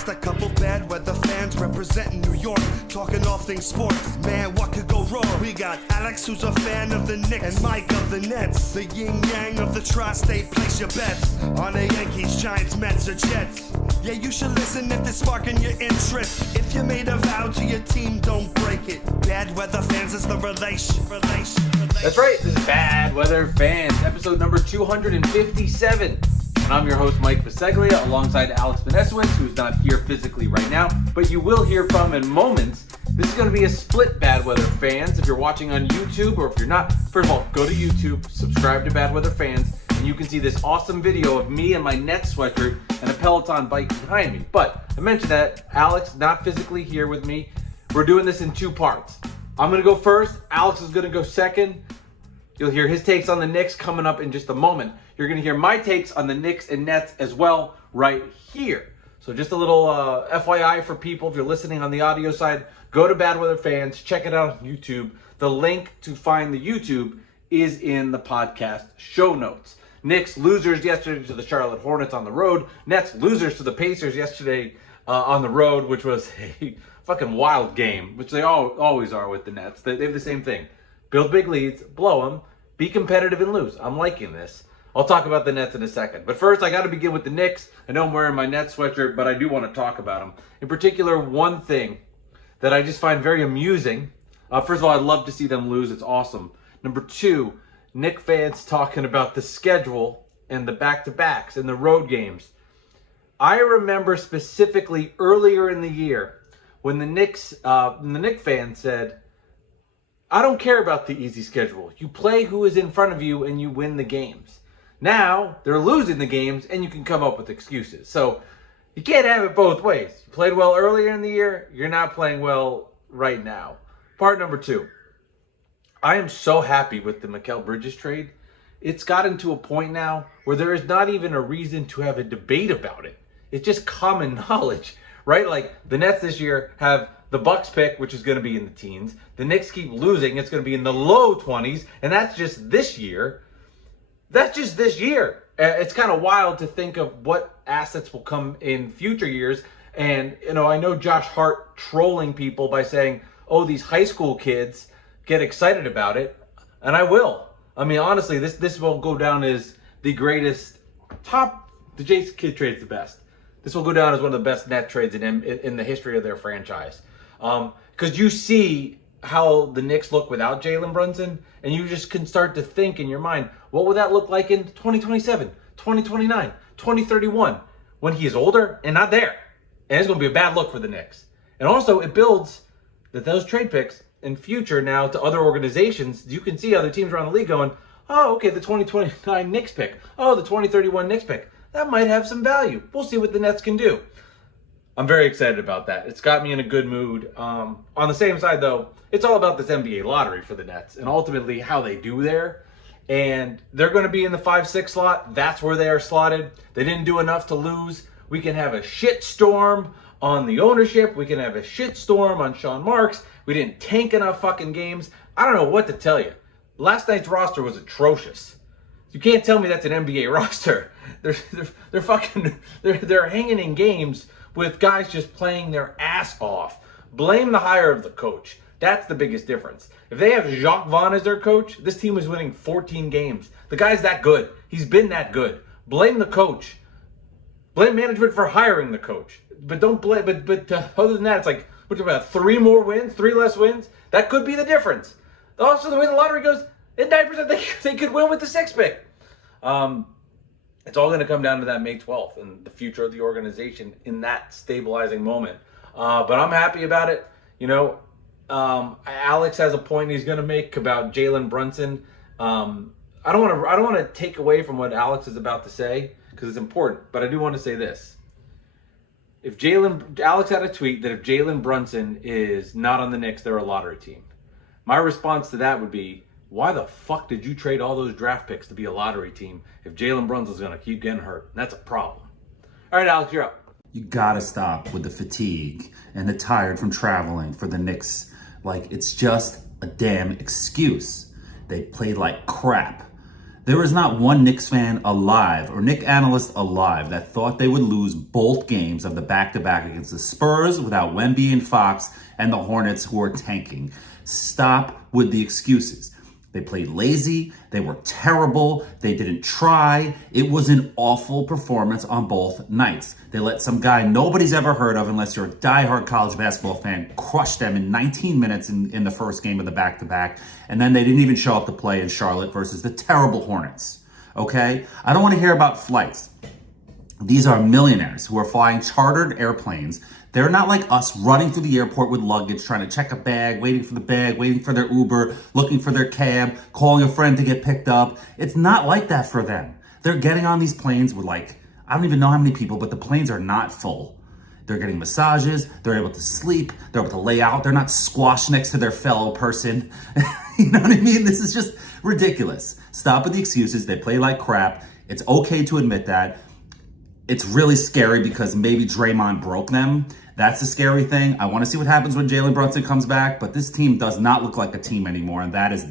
just a couple bad weather fans representing New York, talking all things sports. Man, what could go wrong? We got Alex, who's a fan of the Knicks, and Mike of the Nets. The yin-yang of the tri-state, place your bets on the Yankees, Giants, Mets, or Jets. Yeah, you should listen if it's sparking your interest. If you made a vow to your team, don't break it. Bad weather fans is the relation. That's right, this is Bad Weather Fans, episode number 257. And I'm your host, Mike Biseglia, alongside Alex Vanessowitz, who's not here physically right now, but you will hear from in moments. This is going to be a split Bad Weather Fans. If you're watching on YouTube, or if you're not, first of all, go to YouTube, subscribe to Bad Weather Fans, and you can see this awesome video of me and my Nets sweatshirt and a Peloton bike behind me. But I mentioned that Alex not physically here with me. We're doing this in two parts. I'm going to go first. Alex is going to go second. You'll hear his takes on the Knicks coming up in just a moment. You're going to hear my takes on the Knicks and Nets as well right here. So just a little FYI for people, if you're listening on the audio side, go to Bad Weather Fans, check it out on YouTube. The link to find the YouTube is in the podcast show notes. Knicks losers yesterday to the Charlotte Hornets on the road. Nets losers to the Pacers yesterday on the road, which was a fucking wild game, which they always are with the Nets. They have the same thing. Build big leads, blow them, be competitive and lose. I'm liking this. I'll talk about the Nets in a second. But first, I got to begin with the Knicks. I know I'm wearing my Nets sweatshirt, but I do want to talk about them. In particular, one thing that I just find very amusing. First of all, I'd love to see them lose. It's awesome. Number two, Knicks fans talking about the schedule and the back-to-backs and the road games. I remember specifically earlier in the year when the Knicks fans said, I don't care about the easy schedule. You play who is in front of you and you win the games. Now, they're losing the games and you can come up with excuses. So, you can't have it both ways. You played well earlier in the year, you're not playing well right now. Part number two. I am so happy with the Mikal Bridges trade. It's gotten to a point now where there is not even a reason to have a debate about it. It's just common knowledge, right? Like, the Nets this year have the Bucks pick, which is going to be in the teens. The Knicks keep losing. It's going to be in the low 20s. And that's just this year. That's just this year. It's kind of wild to think of what assets will come in future years. And, I know Josh Hart trolling people by saying, oh, these high school kids get excited about it. And I will. I mean, honestly, this will go down as the greatest the Jason Kidd trade's the best. This will go down as one of the best net trades in the history of their franchise. Because you see how the Knicks look without Jalen Brunson, and you just can start to think in your mind, what would that look like in 2027, 2029, 2031, when he is older and not there? And it's going to be a bad look for the Knicks. And also, it builds those trade picks in future now to other organizations. You can see other teams around the league going, oh, okay, the 2029 Knicks pick. Oh, the 2031 Knicks pick. That might have some value. We'll see what the Nets can do. I'm very excited about that. It's got me in a good mood. On the same side, though, it's all about this NBA lottery for the Nets and ultimately how they do there. And they're going to be in the 5-6 slot. That's where they are slotted. They didn't do enough to lose. We can have a shit storm on the ownership. We can have a shit storm on Sean Marks. We didn't tank enough fucking games. I don't know what to tell you. Last night's roster was atrocious. You can't tell me that's an NBA roster. They're hanging in games with guys just playing their ass off. Blame the hire of the coach. That's the biggest difference. If they have Jacques Vaughn as their coach, this team is winning 14 games. The guy's that good. He's been that good. Blame the coach. Blame management for hiring the coach. But don't blame. But other than that, it's like, what's about 3 more wins, 3 less wins? That could be the difference. Also, the way the lottery goes, at 9% they could win with the 6th pick. It's all going to come down to that May 12th and the future of the organization in that stabilizing moment. But I'm happy about it. Alex has a point he's going to make about Jalen Brunson. I don't want to take away from what Alex is about to say because it's important. But I do want to say this. Alex had a tweet that if Jalen Brunson is not on the Knicks, they're a lottery team. My response to that would be, why the fuck did you trade all those draft picks to be a lottery team if Jalen Brunson's going to keep getting hurt? That's a problem. All right, Alex, you're up. You gotta stop with the fatigue and the tired from traveling for the Knicks. Like, it's just a damn excuse. They played like crap. There is not one Knicks fan alive or Knicks analyst alive that thought they would lose both games of the back-to-back against the Spurs without Wemby and Fox and the Hornets who are tanking. Stop with the excuses. They played lazy. They were terrible. They didn't try. It was an awful performance on both nights. They let some guy nobody's ever heard of, unless you're a diehard college basketball fan, crush them in 19 minutes in the first game of the back-to-back. And then they didn't even show up to play in Charlotte versus the terrible Hornets. Okay? I don't want to hear about flights. These are millionaires who are flying chartered airplanes. They're not like us running through the airport with luggage, trying to check a bag, waiting for the bag, waiting for their Uber, looking for their cab, calling a friend to get picked up. It's not like that for them. They're getting on these planes with I don't even know how many people, but the planes are not full. They're getting massages. They're able to sleep. They're able to lay out. They're not squashed next to their fellow person. You know what I mean? This is just ridiculous. Stop with the excuses. They play like crap. It's okay to admit that. It's really scary because maybe Draymond broke them. That's the scary thing. I want to see what happens when Jalen Brunson comes back, but this team does not look like a team anymore, and that is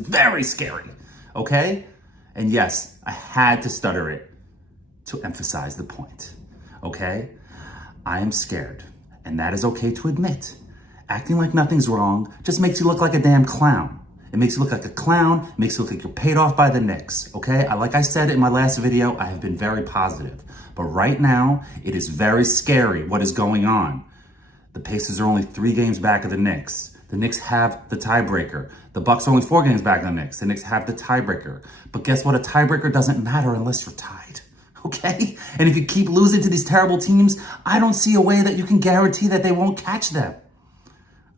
very scary. Okay? And yes, I had to stutter it to emphasize the point. Okay? I am scared, and that is okay to admit. Acting like nothing's wrong just makes you look like a damn clown. It makes you look like a clown, it makes you look like you're paid off by the Knicks, okay? Like I said in my last video, I have been very positive. But right now, it is very scary what is going on. The Pacers are only 3 games back of the Knicks. The Knicks have the tiebreaker. The Bucks are only 4 games back of the Knicks. The Knicks have the tiebreaker. But guess what? A tiebreaker doesn't matter unless you're tied, okay? And if you keep losing to these terrible teams, I don't see a way that you can guarantee that they won't catch them.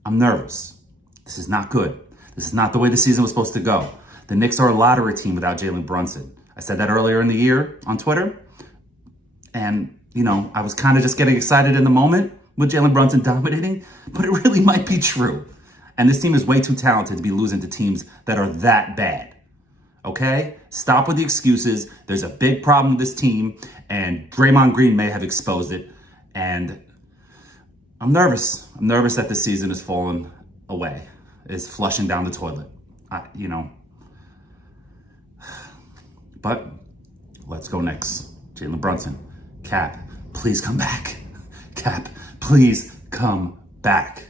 I'm nervous. This is not good. This is not the way the season was supposed to go. The Knicks are a lottery team without Jalen Brunson. I said that earlier in the year on Twitter. And, I was kind of just getting excited in the moment with Jalen Brunson dominating, but it really might be true. And this team is way too talented to be losing to teams that are that bad. Okay? Stop with the excuses. There's a big problem with this team, and Draymond Green may have exposed it. And I'm nervous. I'm nervous that this season is falling away. Is flushing down the toilet, But let's go Knicks. Jalen Brunson, Cap, please come back. Cap, please come back.